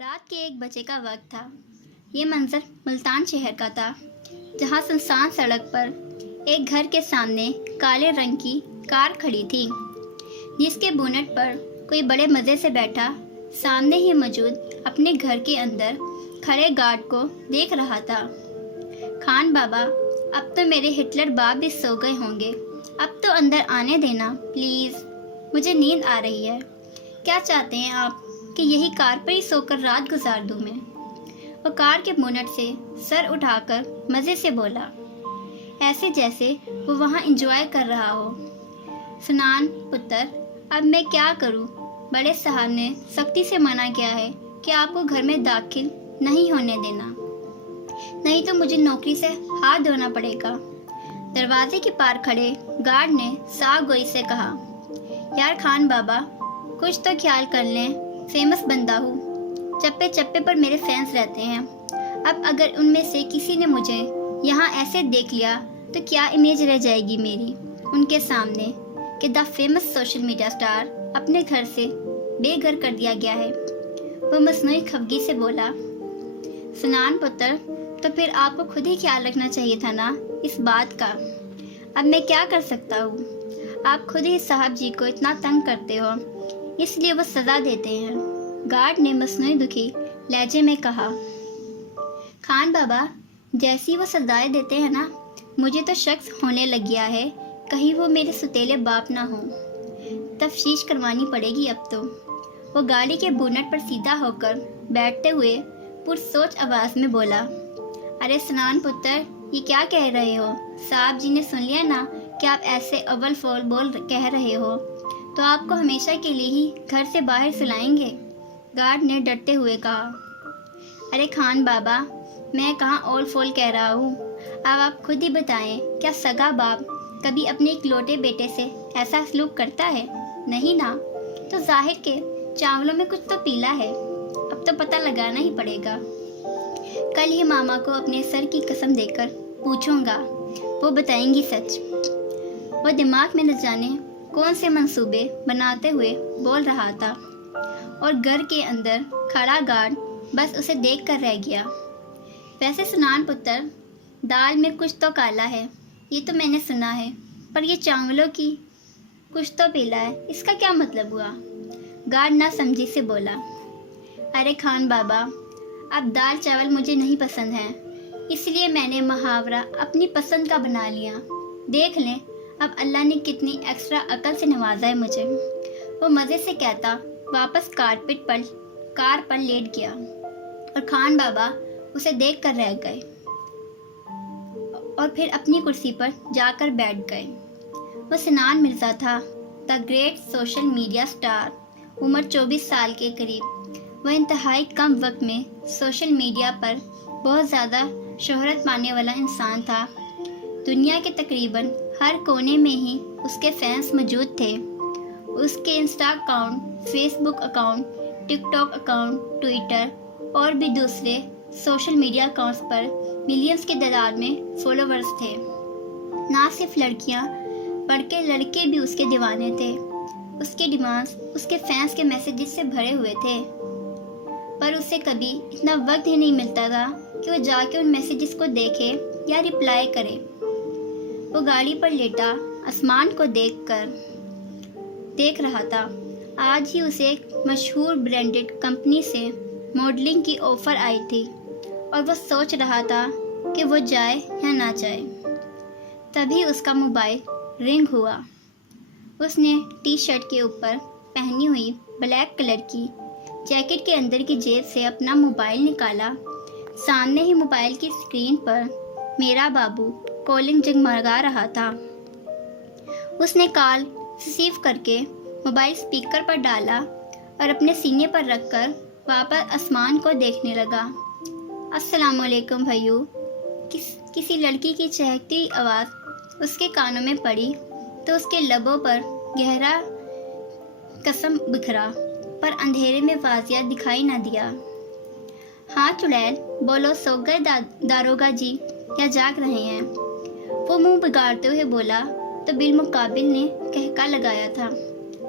رات کے 1 بجے کا وقت تھا۔ یہ منظر ملتان شہر کا تھا، جہاں سنسان سڑک پر ایک گھر کے سامنے کالے رنگ کی کار کھڑی تھی، جس کے بونٹ پر کوئی بڑے مزے سے بیٹھا سامنے ہی موجود اپنے گھر کے اندر کھڑے گارڈ کو دیکھ رہا تھا۔ خان بابا، اب تو میرے ہٹلر باپ بھی سو گئے ہوں گے، اب تو اندر آنے دینا پلیز، مجھے نیند آ رہی ہے۔ کیا چاہتے ہیں آپ کہ یہی کار پر ہی سو کر رات گزار دوں میں؟ وہ کار کے بونٹ سے سر اٹھا کر مزے سے بولا، ایسے جیسے وہ وہاں انجوائے کر رہا ہو۔ سنان پتر، اب میں کیا کروں؟ بڑے صاحب نے سختی سے منع کیا ہے کہ آپ کو گھر میں داخل نہیں ہونے دینا، نہیں تو مجھے نوکری سے ہاتھ دھونا پڑے گا۔ دروازے کے پار کھڑے گارڈ نے صاف گوئی سے کہا، یار خان بابا، کچھ تو خیال کر لیں، فیمس بندہ ہوں، چپے چپے پر میرے فینس رہتے ہیں۔ اب اگر ان میں سے کسی نے مجھے یہاں ایسے دیکھ لیا تو کیا امیج رہ جائے گی میری ان کے سامنے کہ the famous social media star اپنے گھر سے بے گھر کر دیا گیا ہے۔ وہ مصنوعی خفگی سے بولا، سنان پتر، تو پھر آپ کو خود ہی خیال رکھنا چاہیے تھا نا اس بات کا۔ اب میں کیا کر سکتا ہوں؟ آپ خود ہی صاحب جی کو اتنا تنگ کرتے ہو، اس لیے وہ سزا دیتے ہیں، گارڈ نے مصنوعی دکھی لہجے میں کہا۔ خان بابا، جیسی وہ سزائیں دیتے ہیں نا، مجھے تو شک ہونے لگ گیا ہے کہیں وہ میرے ستیلے باپ نہ ہوں۔ تفتیش کروانی پڑے گی اب تو۔ وہ گاڑی کے بونٹ پر سیدھا ہو کر بیٹھتے ہوئے پرسوچ آواز میں بولا، ارے سنان پتر، یہ کیا کہہ رہے ہو؟ صاحب جی نے سن لیا نا کہ آپ ایسے اول فول بول کہہ رہے ہو تو آپ کو ہمیشہ کے لیے ہی گھر سے باہر سلائیں گے، گارڈ نے ڈرتے ہوئے کہا۔ ارے خان بابا، میں کہاں اول فول کہہ رہا ہوں، اب آپ خود ہی بتائیں، کیا سگا باپ کبھی اپنے اکلوتے بیٹے سے ایسا سلوک کرتا ہے؟ نہیں نا، تو ظاہر کے چاولوں میں کچھ تو پیلا ہے، اب تو پتہ لگانا ہی پڑے گا۔ کل ہی ماما کو اپنے سر کی قسم دے کر پوچھوں گا، وہ بتائیں گی سچ۔ وہ دماغ میں نہ جانے کون سے منصوبے بناتے ہوئے بول رہا تھا، اور گھر کے اندر کھڑا گارڈ بس اسے دیکھ کر رہ گیا۔ ویسے سنان پتر، دال میں کچھ تو کالا ہے، یہ تو میں نے سنا ہے، پر یہ چاولوں کی کچھ تو پیلا ہے، اس کا کیا مطلب ہوا؟ گارڈ نہ سمجھی سے بولا۔ ارے خان بابا، اب دال چاول مجھے نہیں پسند ہیں، اس لیے میں نے محاورہ اپنی پسند کا بنا لیا۔ دیکھ لیں اب اللہ نے کتنی ایکسٹرا عقل سے نوازا ہے مجھے، وہ مزے سے کہتا واپس کار پر لیٹ گیا، اور خان بابا اسے دیکھ کر رہ گئے اور پھر اپنی کرسی پر جا کر بیٹھ گئے۔ وہ سنان مرزا تھا، the great social media star, عمر 24 سال کے قریب۔ وہ انتہائی کم وقت میں سوشل میڈیا پر بہت زیادہ شہرت پانے والا انسان تھا۔ دنیا کے تقریباً ہر کونے میں ہی اس کے فینس موجود تھے۔ اس کے انسٹا اکاؤنٹ، فیس بک اکاؤنٹ، ٹک ٹاک اکاؤنٹ، ٹویٹر اور بھی دوسرے سوشل میڈیا اکاؤنٹس پر ملینز کی تعداد میں فالوورز تھے۔ نہ صرف لڑکیاں بلکہ لڑکے بھی اس کے دیوانے تھے۔ اس کے ڈیمانڈز اس کے فینس کے میسیجز سے بھرے ہوئے تھے، پر اسے کبھی اتنا وقت ہی نہیں ملتا تھا کہ وہ جا کے ان میسیجز کو دیکھے یا رپلائی کرے۔ وہ گاڑی پر لیٹا آسمان کو دیکھ رہا تھا۔ آج ہی اسے ایک مشہور برانڈڈ کمپنی سے ماڈلنگ کی آفر آئی تھی، اور وہ سوچ رہا تھا کہ وہ جائے یا نہ جائے۔ تبھی اس کا موبائل رنگ ہوا۔ اس نے ٹی شرٹ کے اوپر پہنی ہوئی بلیک کلر کی جیکٹ کے اندر کی جیب سے اپنا موبائل نکالا۔ سامنے ہی موبائل کی اسکرین پر میرا بابو کالنگ جگمگا رہا تھا۔ اس نے کال ریسیو کر کے موبائل اسپیکر پر ڈالا اور اپنے سینے پر رکھ کر واپس آسمان کو دیکھنے لگا۔ السلام علیکم بھائیو۔ کسی لڑکی کی چہکتی آواز اس کے کانوں میں پڑی تو اس کے لبوں پر گہرا قسم بکھرا، پر اندھیرے میں واضح دکھائی نہ دیا۔ ہاں چڑیل، بولو، سو گئے داروگا جی یا جاگ رہے ہیں؟ وہ منہ بگاڑتے ہوئے بولا تو بالمقابل نے کہکا لگایا تھا،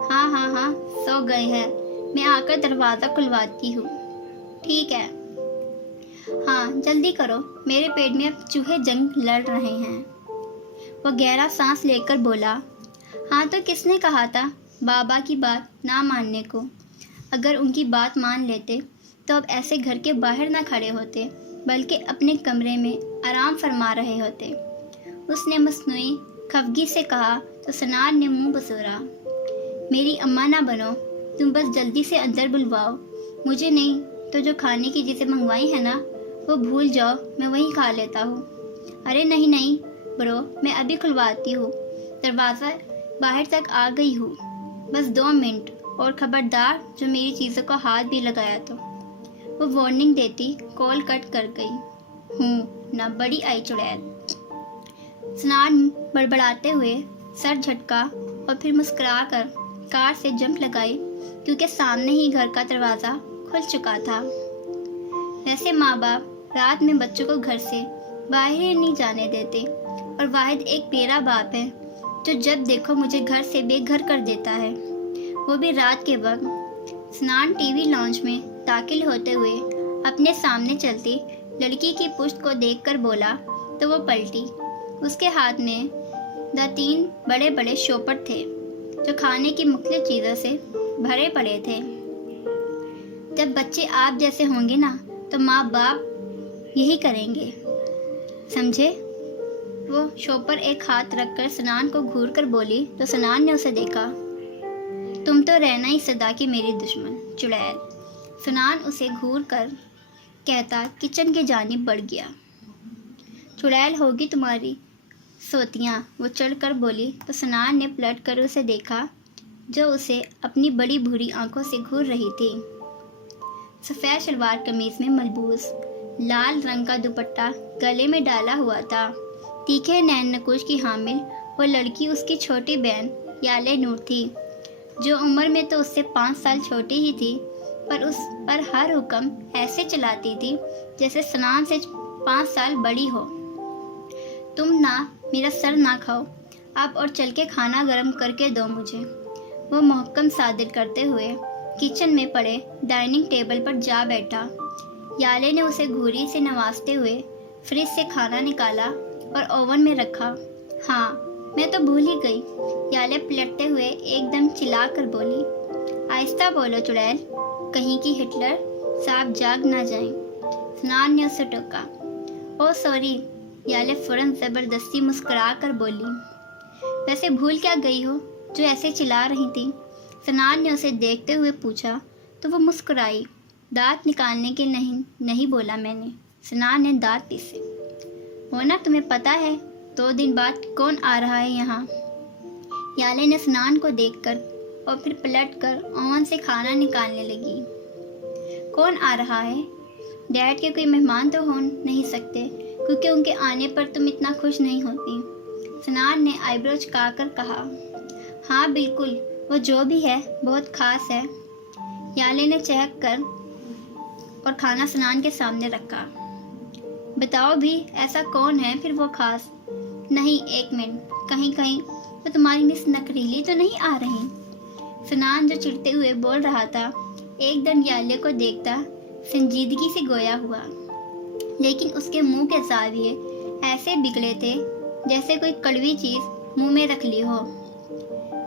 ہاں سو گئے ہیں، میں آ کر دروازہ کھلواتی ہوں۔ ٹھیک ہے، ہاں جلدی کرو، میرے پیٹ میں اب چوہے جنگ لڑ رہے ہیں۔ وہ گہرا سانس لے کر بولا، ہاں تو کس نے کہا تھا بابا کی بات نہ ماننے کو؟ اگر ان کی بات مان لیتے تو اب ایسے گھر کے باہر نہ کھڑے ہوتے بلکہ اپنے کمرے میں آرام فرما رہے ہوتے۔ اس نے مصنوعی خفگی سے کہا تو سنان نے منہ بسورا، میری اماں نہ بنو، تم بس جلدی سے اندر بلواؤ مجھے، نہیں تو جو کھانے کی چیزیں منگوائی ہیں نا وہ بھول جاؤ، میں وہیں کھا لیتا ہوں۔ ارے نہیں برو، میں ابھی کھلواتی ہوں، دروازہ باہر تک آ گئی ہوں، بس 2 منٹ، اور خبردار جو میری چیزوں کو ہاتھ بھی لگایا تو۔ وہ وارننگ دیتی کال کٹ کر گئی۔ نہ بڑی آئی چڑیل۔ سنان بڑبڑاتے ہوئے سر جھٹکا اور پھر مسکرا کر کار سے جمپ لگائی کیونکہ سامنے ہی گھر کا دروازہ کھل چکا تھا۔ ویسے ماں باپ رات میں بچوں کو گھر سے باہر ہی نہیں جانے دیتے، اور واحد ایک میرا باپ ہے جو جب دیکھو مجھے گھر سے بے گھر کر دیتا ہے، وہ بھی رات کے وقت۔ سنان ٹی وی لاؤنج میں داخل ہوتے ہوئے اپنے سامنے چلتی لڑکی کی پشت کو دیکھ کر بولا تو وہ پلٹی۔ اس کے ہاتھ میں 3 بڑے بڑے شوپر تھے جو کھانے کی مختلف چیزوں سے بھرے پڑے تھے۔ جب بچے آپ جیسے ہوں گے نا تو ماں باپ یہی کریں گے، سمجھے؟ وہ شوپر ایک ہاتھ رکھ کر سنان کو گھور کر بولی تو سنان نے اسے دیکھا، تم تو رہنا ہی صدا کی میری دشمن چڑیل۔ سنان اسے گھور کر کہتا کچن کی جانب بڑھ گیا۔ چڑیل ہوگی تمہاری سوتیاں، وہ چڑھ کر بولی تو سنان نے پلٹ کر اسے دیکھا جو اسے اپنی بڑی بھوری آنکھوں سے گھور رہی تھی۔ سفید شلوار قمیض میں ملبوس، لال رنگ کا دوپٹہ گلے میں ڈالا ہوا تھا۔ تیکھے نین نقوش کی حامل وہ لڑکی اس کی چھوٹی بہن یالے نور تھی، جو عمر میں تو اس سے 5 سال چھوٹی ہی تھی، پر اس پر ہر حکم ایسے چلاتی تھی جیسے سنان سے 5 سال بڑی ہو۔ تم نہ میرا سر نہ کھاؤ اب، اور چل کے کھانا گرم کر کے دو مجھے، وہ محکم صادر کرتے ہوئے کچن میں پڑے ڈائننگ ٹیبل پر جا بیٹھا۔ یالے نے اسے گھوری سے نوازتے ہوئے فریج سے کھانا نکالا اور اوون میں رکھا۔ ہاں میں تو بھول ہی گئی، یالے پلٹتے ہوئے ایک دم چلا کر بولی، آہستہ بولو چڑیل، کہیں کی ہٹلر صاحب جاگ نہ جائیں۔ سنان نے اسے ٹوکا۔ او سوری، یالے فوراً زبردستی مسکرا کر بولی، ویسے بھول کیا گئی ہو جو ایسے چلا رہی تھی؟ سنان نے اسے دیکھتے ہوئے پوچھا تو وہ مسکرائی۔ دانت نکالنے کے نہیں بولا میں نے، سنان نے دانت پیسے۔ ہونا تمہیں پتہ ہے 2 دن بعد کون آ رہا ہے یہاں؟ یالے نے سنان کو دیکھ کر اور پھر پلٹ کر اوون سے کھانا نکالنے لگی۔ کون آ رہا ہے؟ ڈیڈ کے کوئی مہمان تو ہو نہیں سکتے کیونکہ ان کے آنے پر تم اتنا خوش نہیں ہوتی، سنان نے آئی برو چکا کر کہا۔ ہاں بالکل، وہ جو بھی ہے بہت خاص ہے، یالے نے چہک کر اور کھانا سنان کے سامنے رکھا۔ بتاؤ بھی ایسا کون ہے پھر وہ خاص؟ نہیں، 1 منٹ، کہیں وہ تمہاری مس نکریلی تو نہیں آ رہی؟ سنان جو چڑھتے ہوئے بول رہا تھا ایک دم یالے کو دیکھتا سنجیدگی سے گویا ہوا، لیکن اس کے منہ کے زاویے ایسے بگڑے تھے جیسے کوئی کڑوی چیز منہ میں رکھ لی ہو۔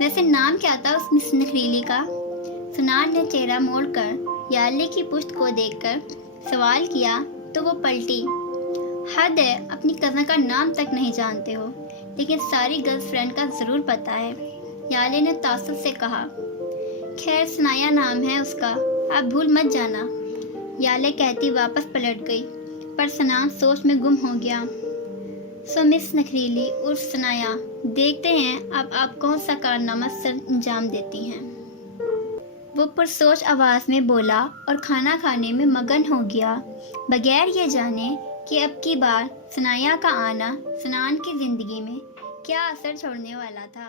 ویسے نام کیا تھا اس مس نکریلی کا؟ سنان نے چہرہ موڑ کر یالے کی پشت کو دیکھ کر سوال کیا تو وہ پلٹی۔ حد ہے، اپنی کزن کا نام تک نہیں جانتے ہو، لیکن ساری گرل فرینڈ کا ضرور پتہ ہے، یالے نے تعصب سے کہا۔ خیر سنایا نام ہے اس کا، آپ بھول مت جانا، یالے کہتی واپس پلٹ گئی، پر سنان سوچ میں گم ہو گیا۔ سو مس نکریلی عرف سنایا، دیکھتے ہیں اب آپ کون سا کارنامہ سر انجام دیتی ہیں۔ وہ پرسوچ آواز میں بولا اور کھانا کھانے میں مگن ہو گیا، بغیر یہ جانے کہ اب کی بار سنایا کا آنا سنان کی زندگی میں کیا اثر چھوڑنے والا تھا۔